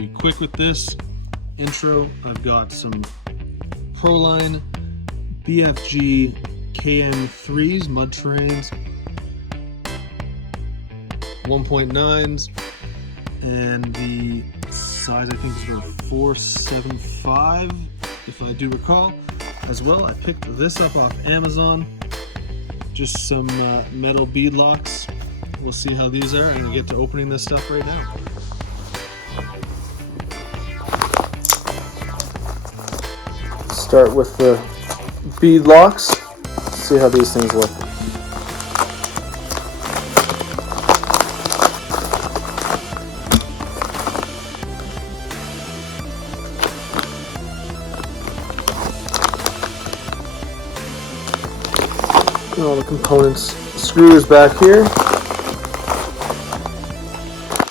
be quick with this intro. I've got some Proline BFG KM3s, mud terrains, 1.9s, and the size I think is about 475, if I do recall. As well, I picked this up off Amazon, just some metal bead locks. We'll see how these are. I'm gonna get to opening this stuff right now. Start with the bead locks. See how these things look. All the components, screws back here.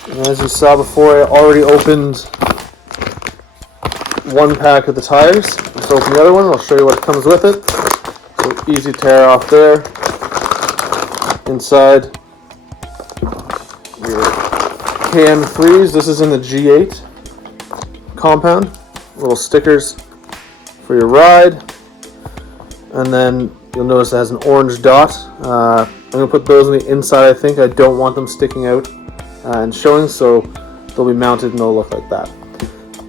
And as you saw before, I already opened one pack of the tires. Let's open the other one. I'll show you what comes with it. So easy tear off there. Inside your KM3s. This is in the G8 compound. Little stickers for your ride. And then you'll notice it has an orange dot. I'm going to put those on the inside, I think. I don't want them sticking out and showing, so they'll be mounted and they'll look like that.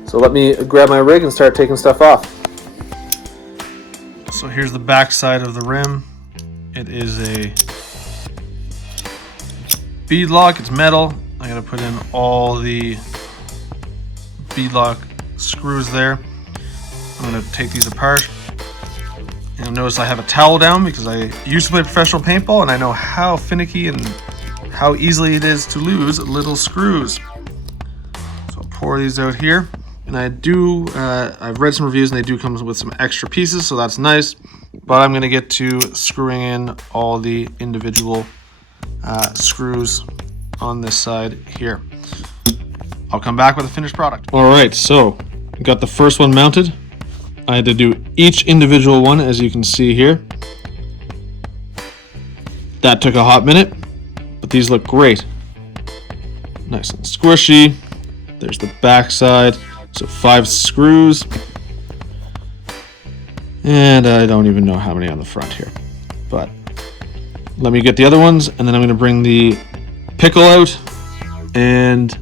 So let me grab my rig and start taking stuff off. So here's the back side of the rim. It is a bead lock, it's metal. I'm going to put in all the bead lock screws there. I'm going to take these apart. You'll notice I have a towel down because I used to play professional paintball and I know how finicky and how easily it is to lose little screws. So I'll pour these out here. And I've read some reviews and they do come with some extra pieces, so that's nice. But I'm gonna get to screwing in all the individual screws on this side here. I'll come back with a finished product. All right, so got the first one mounted. I had to do each individual one, as you can see here. That took a hot minute, but these look great. Nice and squishy. There's the back side. So 5 screws. And I don't even know how many on the front here. But let me get the other ones, and then I'm going to bring the pickle out and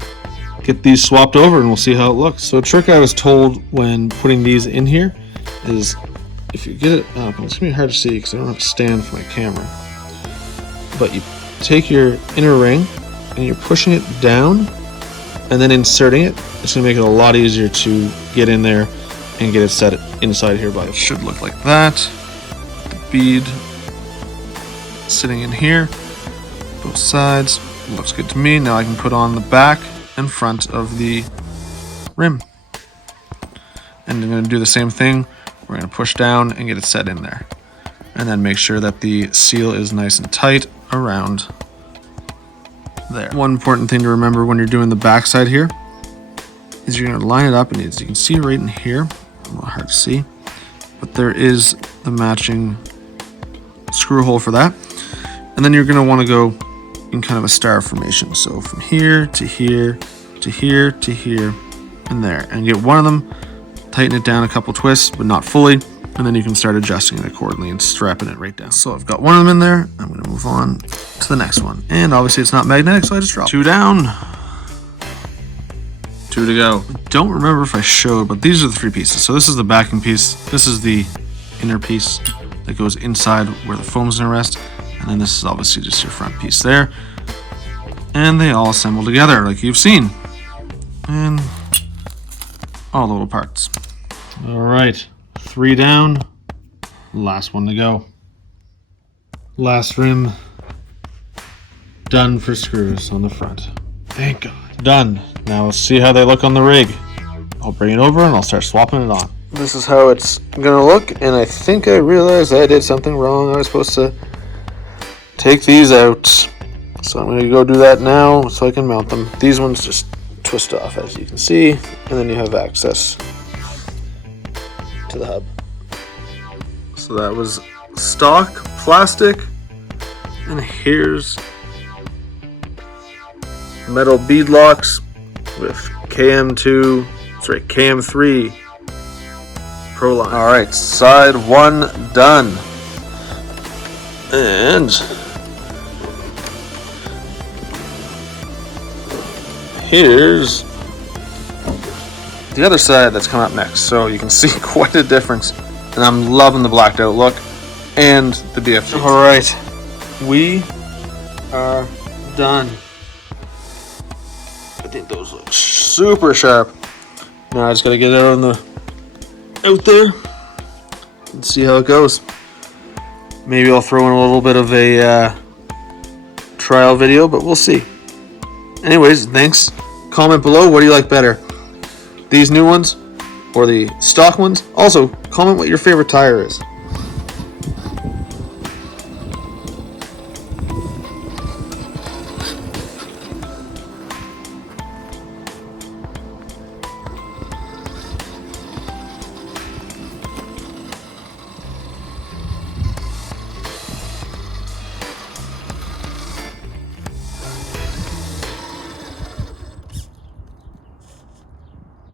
get these swapped over, and we'll see how it looks. So a trick I was told when putting these in here is if you get it up, and it's gonna be hard to see because I don't have a stand for my camera, but you take your inner ring and you're pushing it down and then inserting it. It's gonna make it a lot easier to get in there and get it set inside here. But it should look like that. The bead sitting in here, both sides. Looks good to me. Now I can put on the back and front of the rim. And I'm going to do the same thing. We're going to push down and get it set in there. And then make sure that the seal is nice and tight around there. One important thing to remember when you're doing the back side here is you're going to line it up, and as you can see right in here, a little hard to see, but there is the matching screw hole for that. And then you're going to want to go in kind of a star formation. So from here to here to here to here and there, and get one of them, tighten it down a couple twists, but not fully, and then you can start adjusting it accordingly and strapping it right down. So I've got one of them in there. I'm going to move on to the next one, and obviously it's not magnetic, so I just drop 2 down, 2 to go. I don't remember if I showed, but these are the 3 pieces. So this is the backing piece, this is the inner piece that goes inside where the foam's going to rest, and then this is obviously just your front piece there. And they all assemble together like you've seen. And all the little parts. All right, 3 down, last one to go. Last rim done for screws on the front. Thank God. Done. Now let's see how they look on the rig. I'll bring it over and I'll start swapping it on. This is how it's gonna look, and I think I realized I did something wrong. I was supposed to take these out, so I'm going to go do that now so I can mount them. These ones just twist off, as you can see, and then you have access to the hub. So that was stock plastic, and here's metal bead locks with KM2, sorry, KM3 Pro line. All right, side 1 done. And here's the other side that's coming up next. So you can see quite a difference. And I'm loving the blacked out look and the BFG. All right, we are done. I think those look super sharp. Now I just gotta get it out there and see how it goes. Maybe I'll throw in a little bit of a trial video, but we'll see. Anyways, thanks. Comment below, what do you like better? These new ones or the stock ones? Also, comment what your favorite tire is.